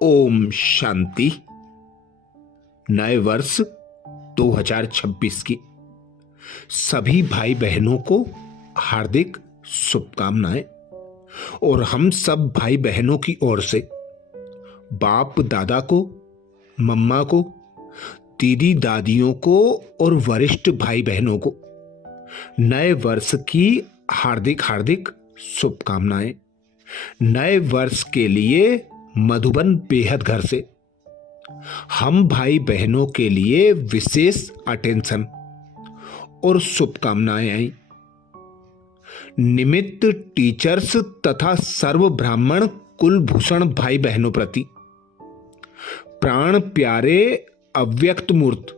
ओम शांति। नए वर्ष 2026 की सभी भाई बहनों को हार्दिक शुभकामनाएं और हम सब भाई बहनों की ओर से बाप दादा को, मम्मा को, दीदी दादियों को और वरिष्ठ भाई बहनों को नए वर्ष की हार्दिक हार्दिक शुभकामनाएं। नए वर्ष के लिए मधुबन बेहद घर से हम भाई बहनों के लिए विशेष अटेंशन और शुभकामनाएं आई। निमित्त टीचर्स तथा सर्व ब्राह्मण कुलभूषण भाई बहनों प्रति प्राण प्यारे अव्यक्त मूर्त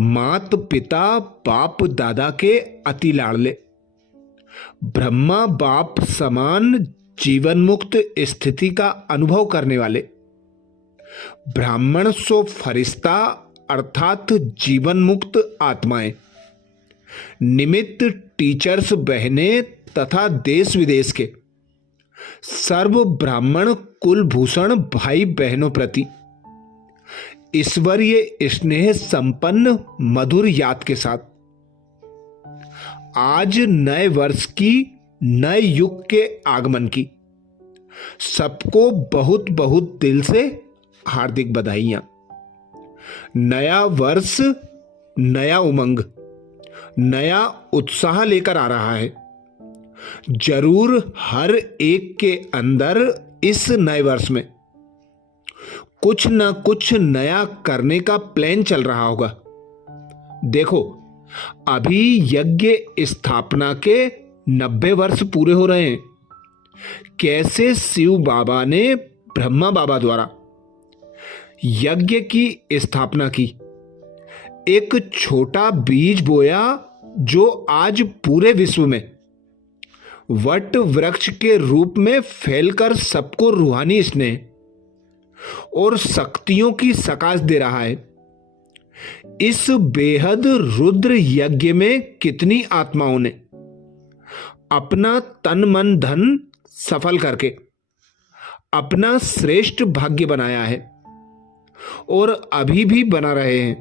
मात पिता बाप दादा के अति लाडले ब्रह्मा बाप समान जीवन मुक्त स्थिति का अनुभव करने वाले ब्राह्मण सो फरिश्ता अर्थात जीवन मुक्त आत्माएं, निमित्त टीचर्स बहनें तथा देश विदेश के सर्व ब्राह्मण कुलभूषण भाई बहनों प्रति ईश्वरीय स्नेह संपन्न मधुर याद के साथ आज नए वर्ष की नए युग के आगमन की सबको बहुत बहुत दिल से हार्दिक बधाइयां। नया वर्ष नया उमंग, नया उत्साह लेकर आ रहा है। जरूर हर एक के अंदर इस नए वर्ष में कुछ ना कुछ नया करने का प्लान चल रहा होगा। देखो, अभी यज्ञ स्थापना के 90 वर्ष पूरे हो रहे हैं। कैसे शिव बाबा ने ब्रह्मा बाबा द्वारा यज्ञ की स्थापना की, एक छोटा बीज बोया जो आज पूरे विश्व में वट वृक्ष के रूप में फैलकर सबको रूहानी स्नेह और शक्तियों की सकाश दे रहा है। इस बेहद रुद्र यज्ञ में कितनी आत्माओं ने अपना तन मन धन सफल करके अपना श्रेष्ठ भाग्य बनाया है और अभी भी बना रहे हैं।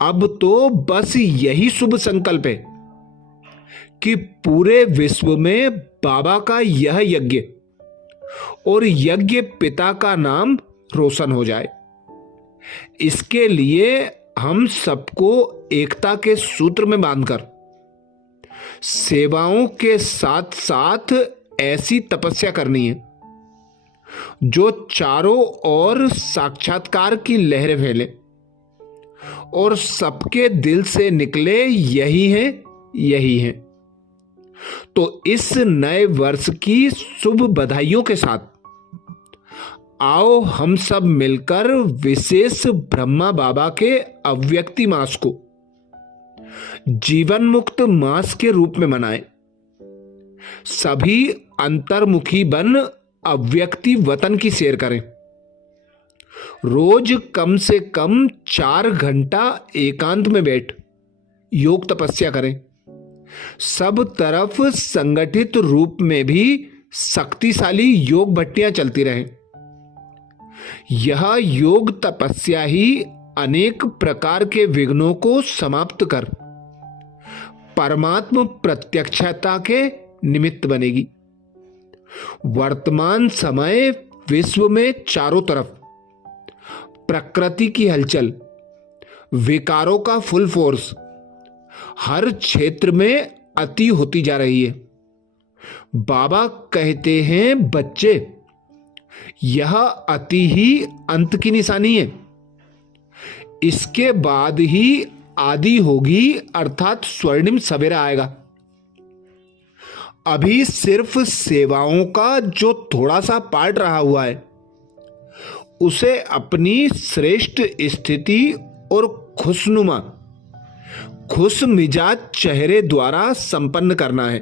अब तो बस यही शुभ संकल्प है कि पूरे विश्व में बाबा का यह यज्ञ और यज्ञ पिता का नाम रोशन हो जाए। इसके लिए हम सबको एकता के सूत्र में बांधकर सेवाओं के साथ साथ ऐसी तपस्या करनी है जो चारों ओर साक्षात्कार की लहरें फैले और सबके दिल से निकले यही है, यही है। तो इस नए वर्ष की शुभ बधाइयों के साथ आओ हम सब मिलकर विशेष ब्रह्मा बाबा के अव्यक्ति मास को जीवन मुक्त मास के रूप में मनाएं। सभी अंतर्मुखी बन अव्यक्ति वतन की सैर करें। रोज कम से कम 4 घंटा एकांत में बैठ योग तपस्या करें। सब तरफ संगठित रूप में भी शक्तिशाली योग भट्टियां चलती रहें। यह योग तपस्या ही अनेक प्रकार के विघ्नों को समाप्त कर परमात्म प्रत्यक्षता के निमित्त बनेगी। वर्तमान समय विश्व में चारों तरफ प्रकृति की हलचल, विकारों का फुल फोर्स हर क्षेत्र में अति होती जा रही है। बाबा कहते हैं, बच्चे, यह अति ही अंत की निशानी है। इसके बाद ही आदि होगी अर्थात स्वर्णिम सवेरा आएगा। अभी सिर्फ सेवाओं का जो थोड़ा सा पार्ट रहा हुआ है उसे अपनी श्रेष्ठ स्थिति और खुशनुमा खुश मिजाज चेहरे द्वारा संपन्न करना है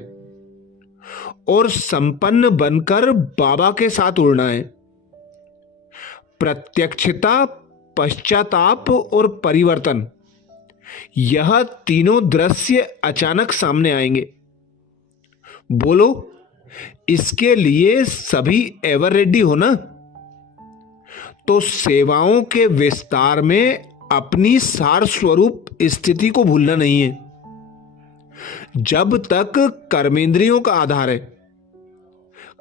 और संपन्न बनकर बाबा के साथ उड़ना है। प्रत्यक्षता, पश्चाताप और परिवर्तन, यह तीनों दृश्य अचानक सामने आएंगे। बोलो, इसके लिए सभी एवर रेडी हो ना? तो सेवाओं के विस्तार में अपनी सार स्वरूप स्थिति को भूलना नहीं है। जब तक कर्मेंद्रियों का आधार है,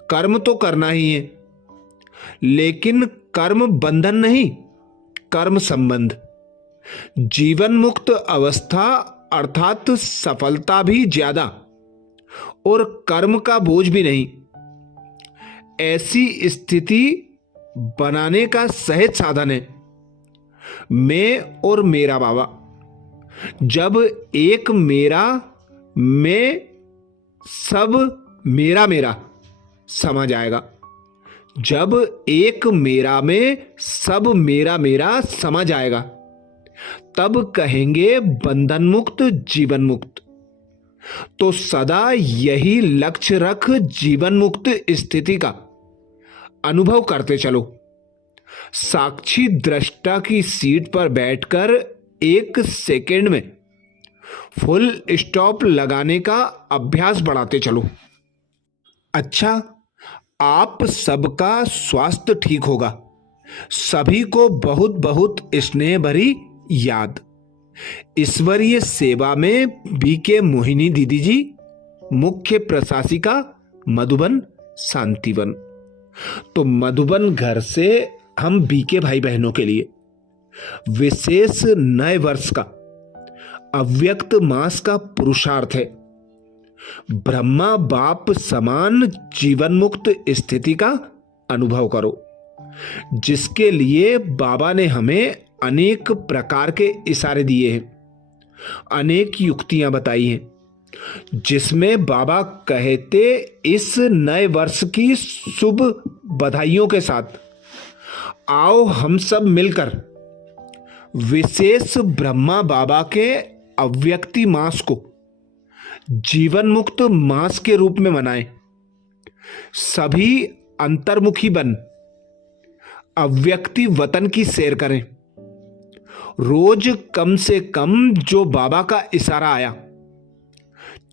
कर्म तो करना ही है, लेकिन कर्म बंधन नहीं, कर्म संबंध। जीवन मुक्त अवस्था अर्थात सफलता भी ज्यादा और कर्म का बोझ भी नहीं, ऐसी स्थिति बनाने का सहज साधन है मैं और मेरा बाबा। जब एक मेरा में सब मेरा मेरा समा जाएगा, जब एक मेरा में सब मेरा मेरा समा जाएगा, तब कहेंगे बंधन मुक्त जीवन मुक्त। तो सदा यही लक्ष्य रख जीवन मुक्त स्थिति का अनुभव करते चलो। साक्षी दृष्टा की सीट पर बैठकर एक सेकेंड में फुल स्टॉप लगाने का अभ्यास बढ़ाते चलो। अच्छा, आप सबका स्वास्थ्य ठीक होगा। सभी को बहुत बहुत स्नेह भरी याद। ईश्वरीय सेवा में बीके मोहिनी दीदी जी, मुख्य प्रशासिका, मधुबन शांतिवन। तो मधुबन घर से हम बीके भाई बहनों के लिए विशेष नए वर्ष का अव्यक्त मास का पुरुषार्थ है। ब्रह्मा बाप समान जीवन मुक्त स्थिति का अनुभव करो, जिसके लिए बाबा ने हमें अनेक प्रकार के इशारे दिए हैं, अनेक युक्तियां बताई हैं, जिसमें बाबा कहते इस नए वर्ष की शुभ बधाइयों के साथ आओ हम सब मिलकर विशेष ब्रह्मा बाबा के अव्यक्ति मास को जीवन मुक्त मास के रूप में मनाएं। सभी अंतर्मुखी बन अव्यक्ति वतन की सैर करें। रोज कम से कम जो बाबा का इशारा आया,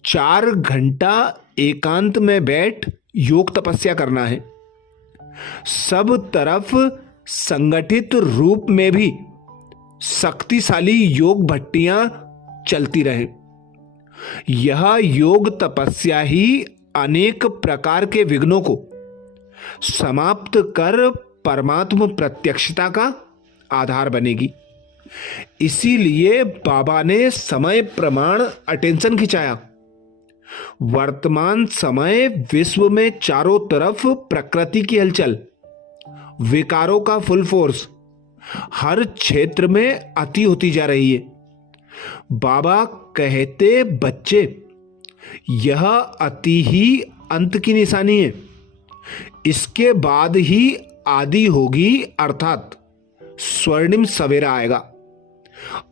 4 घंटा एकांत में बैठ योग तपस्या करना है। सब तरफ संगठित रूप में भी शक्तिशाली योग भट्टियां चलती रहे। यह योग तपस्या ही अनेक प्रकार के विघ्नों को समाप्त कर परमात्म प्रत्यक्षता का आधार बनेगी। इसीलिए बाबा ने समय प्रमाण अटेंशन खिंचाया। वर्तमान समय विश्व में चारों तरफ प्रकृति की हलचल, विकारों का फुल फोर्स हर क्षेत्र में अति होती जा रही है। बाबा कहते बच्चे, यह अति ही अंत की निशानी है, इसके बाद ही आदि होगी, अर्थात स्वर्णिम सवेरा आएगा।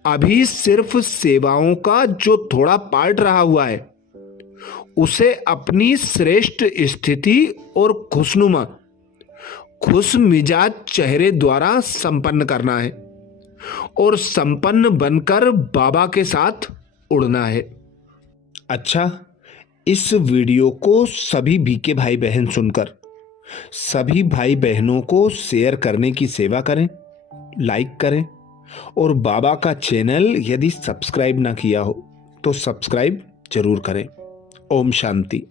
अभी सिर्फ सेवाओं का जो थोड़ा पार्ट रहा हुआ है, उसे अपनी श्रेष्ठ स्थिति और खुशनुमा खुश मिजाज चेहरे द्वारा संपन्न करना है और संपन्न बनकर बाबा के साथ उड़ना है। अच्छा, इस वीडियो को सभी बीके भाई बहन सुनकर सभी भाई बहनों को शेयर करने की सेवा करें, लाइक करें और बाबा का चैनल यदि सब्सक्राइब ना किया हो तो सब्सक्राइब जरूर करें। ओम शांति।